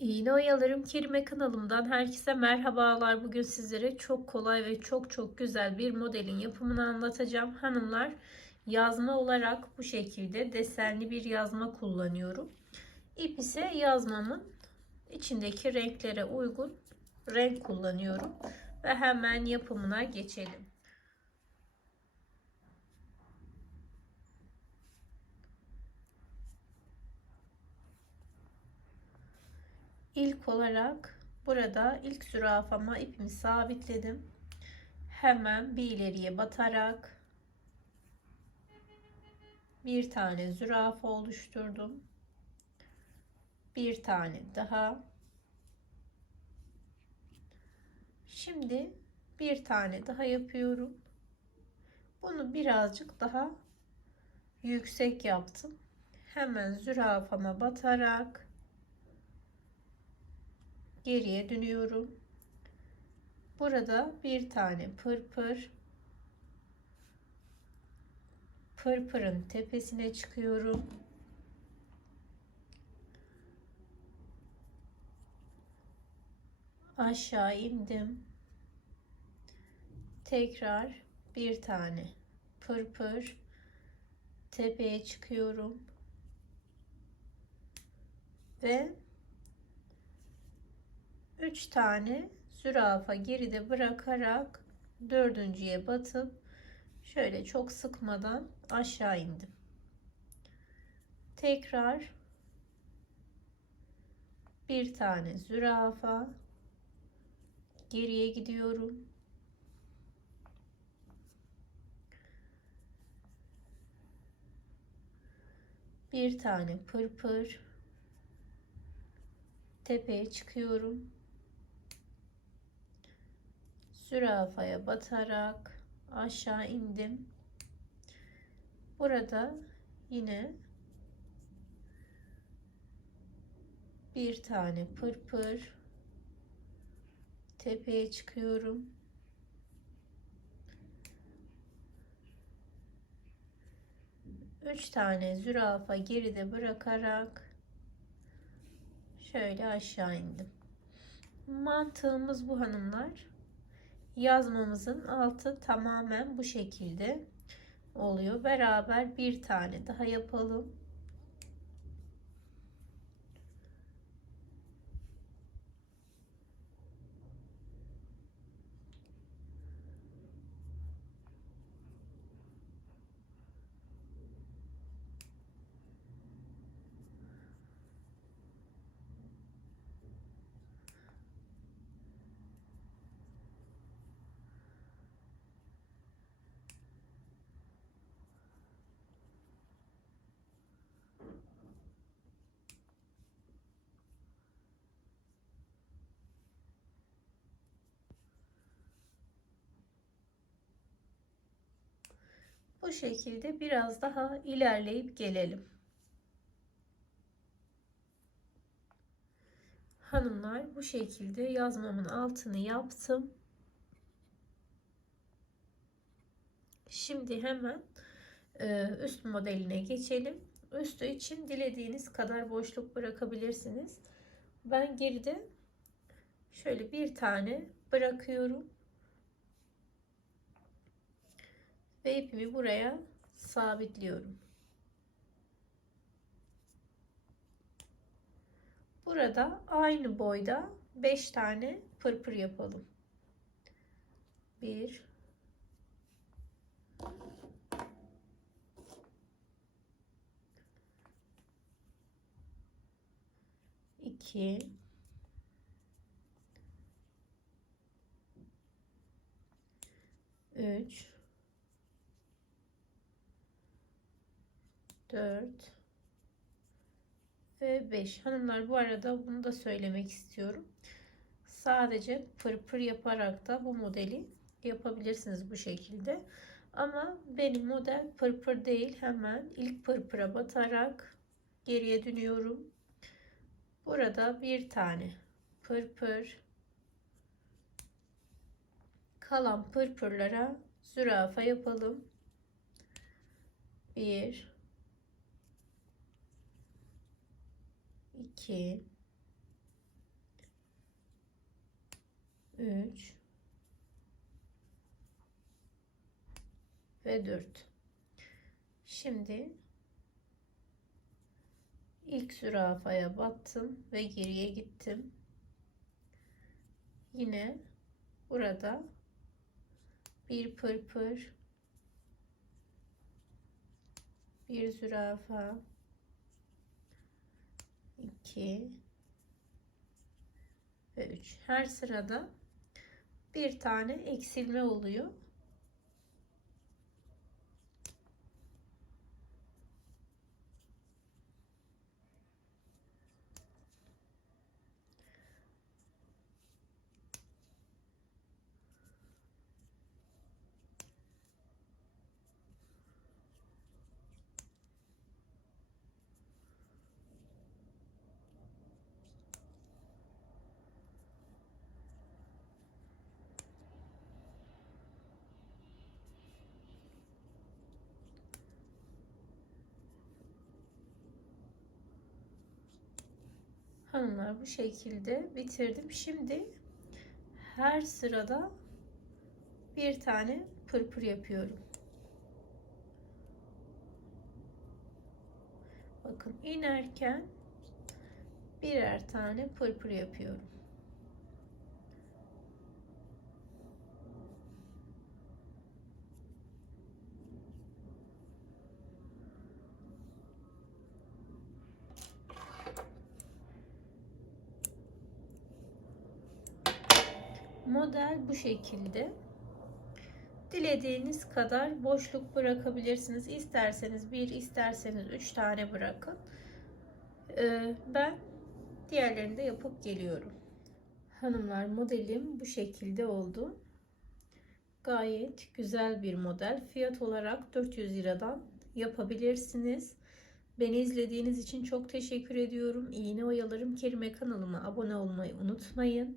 İğne Oyalarım Kerime kanalımdan herkese merhabalar. Bugün sizlere çok kolay ve çok çok güzel bir modelin yapımını anlatacağım. Hanımlar yazma olarak bu şekilde desenli bir yazma kullanıyorum. İp ise yazmamın içindeki renklere uygun renk kullanıyorum. Ve hemen yapımına geçelim. İlk olarak burada ilk zürafama ipimi sabitledim. Hemen bir ileriye batarak bir tane zürafa oluşturdum. Bir tane daha. Şimdi bir tane daha yapıyorum. Bunu birazcık daha yüksek yaptım. Hemen zürafama batarak geriye dönüyorum. Burada bir tane pırpır pırpırın tepesine çıkıyorum. Aşağı indim. Tekrar bir tane pırpır tepeye çıkıyorum. Ve 3 tane zürafa geride bırakarak dördüncüye batıp şöyle çok sıkmadan aşağı indim. Tekrar bir tane zürafa geriye gidiyorum. Bir tane pırpır tepeye çıkıyorum zürafaya batarak aşağı indim. Burada yine bir tane pırpır tepeye çıkıyorum. Üç tane zürafa geride bırakarak şöyle aşağı indim. Mantığımız bu hanımlar yazmamızın altı tamamen bu şekilde oluyor. Beraber bir tane daha yapalım. Bu şekilde biraz daha ilerleyip gelelim. Hanımlar bu şekilde yazmamın altını yaptım. Şimdi hemen e, üst modeline geçelim. Üstü için dilediğiniz kadar boşluk bırakabilirsiniz. Ben geride şöyle bir tane bırakıyorum. Ve ipimi buraya sabitliyorum. Burada aynı boyda 5 tane pırpır yapalım. 1 2 3 4 ve 5. Hanımlar bu arada bunu da söylemek istiyorum. Sadece pırpır yaparak da bu modeli yapabilirsiniz bu şekilde. Ama benim model pırpır değil. Hemen ilk pırpıra batarak geriye dönüyorum. Burada bir tane pırpır kalan pırpırlara zürafa yapalım. 1 2 3 ve 4 şimdi ilk zürafaya battım ve geriye gittim. Yine burada bir pırpır bir zürafa 2 ve 3 her sırada bir tane eksilme oluyor Hanımlar bu şekilde bitirdim. Şimdi her sırada bir tane pırpır yapıyorum. Bakın inerken birer tane pırpır yapıyorum. Model bu şekilde. Dilediğiniz kadar boşluk bırakabilirsiniz. İsterseniz bir, isterseniz üç tane bırakın. Ee, ben diğerlerini de yapıp geliyorum. Hanımlar modelim bu şekilde oldu. Gayet güzel bir model. Fiyat olarak 400 liradan yapabilirsiniz. Beni izlediğiniz için çok teşekkür ediyorum. İğne oyalarım kerime kanalıma abone olmayı unutmayın.